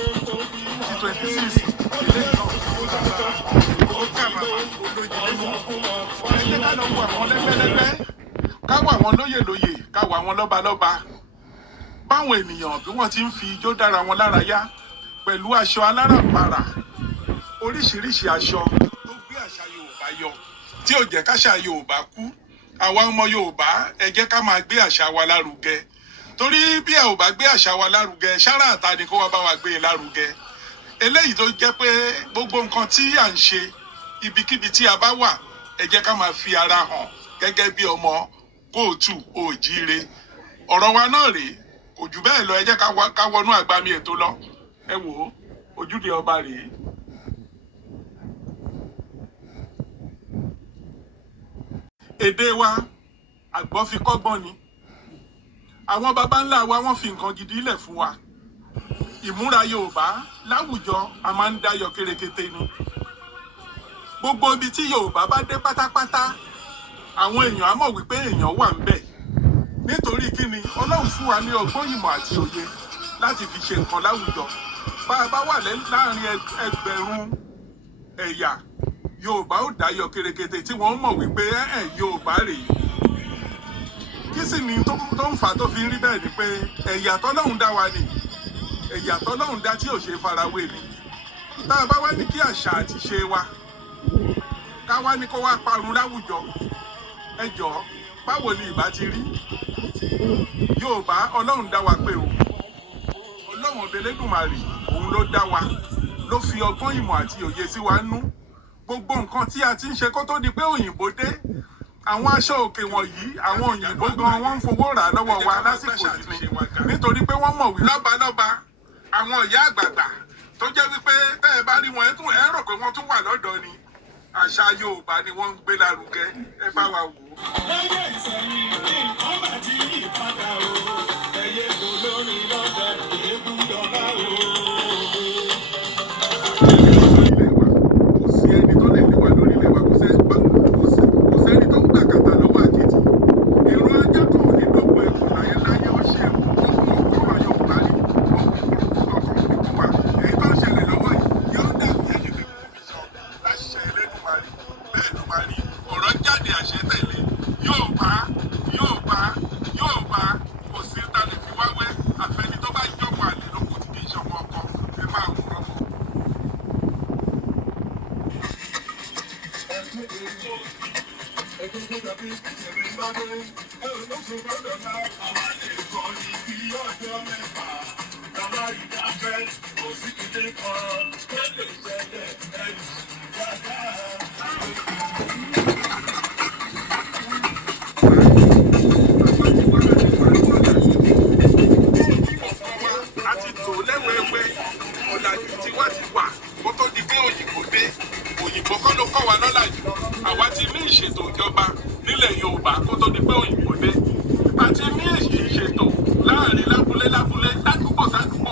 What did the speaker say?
T26 ilé náà ó kà màmá olóyè lẹ́yìn. Ẹ jẹ́ ká lọ wo àwọn lẹ́gbẹ́lẹ́gbẹ́, ká wo àwọn lóyè lóyè, ká wo àwọn lọ́ba lọ́ba. Báwọn ènìyàn bí wọ́n ti ń fi ijó dára wọn lára yá pẹ̀lú aṣọ aláràǹbarà, oríṣiríṣi aṣọ tó gbé àṣà Yorùbá yọ tí ò jẹ́ káṣà Yorùbá kú. Àwa ọmọ Yorùbá ẹ jẹ́ ká máa gbé àṣà wa lárugẹ, torí bí ẹ ò bá gbé àṣà wa lárugẹ, ṣáárà àta ni kó wá bá wa gbé e lárugẹ. Eléyìí tó jẹ́ pé gbogbo nǹkan tí à ń ṣe ibikíbi tí a bá wà, ẹ jẹ́ ká máa fi ara hàn gẹ́gẹ́ bí ọmọ kóòtù òjíire. Ọ̀rọ̀ wa náà rèé, kò jù bẹ́ẹ̀ lọ. Ẹ jẹ́ ká wọnú àgbàmì ètò lọ. Ẹ wò ó, Ojúde Ọba rèé. Èdè wa àgbọ́ fi kọ́gbọ́n ni. Àwọn baba ńlá wa wọ́n fi nǹkan gidi lẹ̀ fún wa. Ìmúra Yorùbá láwùjọ a máa ń dáyọ kérékété ni. Gbogbo ibi tí Yorùbá bá dé pátápátá, àwọn èèyàn á mọ̀ wípé èèyàn wà ńbẹ̀. Nítorí kí ni Ọlọ́run fún wa ní ọgbọ́n ìmọ̀ àti òye láti fi ṣe nǹkan láwùjọ. Bá a bá wà láàrin ẹgbẹ̀rún ẹ̀yà, Yorùbá ó dáyọ kérékété tí wọ́n mọ̀ wípé Yorùbá rèé. Kí sì ni tó ń fà tó fi ń rí bẹ́ẹ̀ ni pé ẹ̀yà tọ́lọ́run dá wa ni, ẹ̀yà tọ́lọ́run dá tí ò ṣe farawé ni. Tá a bá wá ní kí àṣà àti ṣe wa ká wá ní kó wá parun láwùjọ, ẹ jọ̀ọ́ báwo ni ìbá ti rí? Yorùbá Ọlọ́run dá wa pé o, Ọlọ́run Elédùmarè òun ló dá wa, ló fi ọgbọ́n ìmọ̀ àti òye sí wa nú. Gbogbo nǹkan tí a ti ń ṣe kó tó di pé òyìnbó dé, àwọn aṣọ òkè wọ̀nyí àwọn òyìnbó gan wọ́n ń fowó rà lọ́wọ́ wa lásìkò yìí nítorí pé wọ́n mọ̀ wí lọ́balọ́ba, àwọn ìyá àgbààgbà tó jẹ́ wípé tẹ́ ẹ bá rí wọn ẹ rò pé wọ́n tún wà lọ́dọ̀ ni. Àṣà Yorùbá ni wọ́n ń gbé lárugẹ, ẹ bá wa wò ó. Lẹ́yìn ìsẹ̀yìn ní nǹkan bá ti yí padà o, ẹyẹ kò lórí lọ́dọ̀ èébú dọ́là o. Kò sí ẹni tó lè lé wa lórí ilẹ̀ wa, kò sẹ́ni tó ń gbà kàtà lọ́wọ́ àkìtì. Ìran ajá kan ò ní dọ́gbọ́n ẹ̀kọ́ láyéláyé ó ṣe ọkọ̀ Yorùbá ni, ọkọ̀ òkú wa. Èyí tó ń ṣẹlẹ̀ lọ́wọ́ yìí yóò dàbí ẹni pé kò fi sọ láṣẹ Elédùmarè. Bẹ́ẹ̀ ló máa rí, ọ̀rọ̀ jáde àṣẹ tẹ̀lé. Yorùbá kò sí ta lè fi wáwẹ́, àfẹni tó bá jọ̀wọ́ àlè ló kù tí kì í ṣọmọ ọkọ. Ẹ máa wò rọ́pò. Òyìnbó kọ́ ló kọ́ wa lọ́làjú. Àwa ti ní ìṣètò ìjọba nílẹ̀ Yorùbá kó tó di pé òyìnbó dé. A ti ní ìṣètò láàrin lábúlé ládùúgbò sádùúgbò.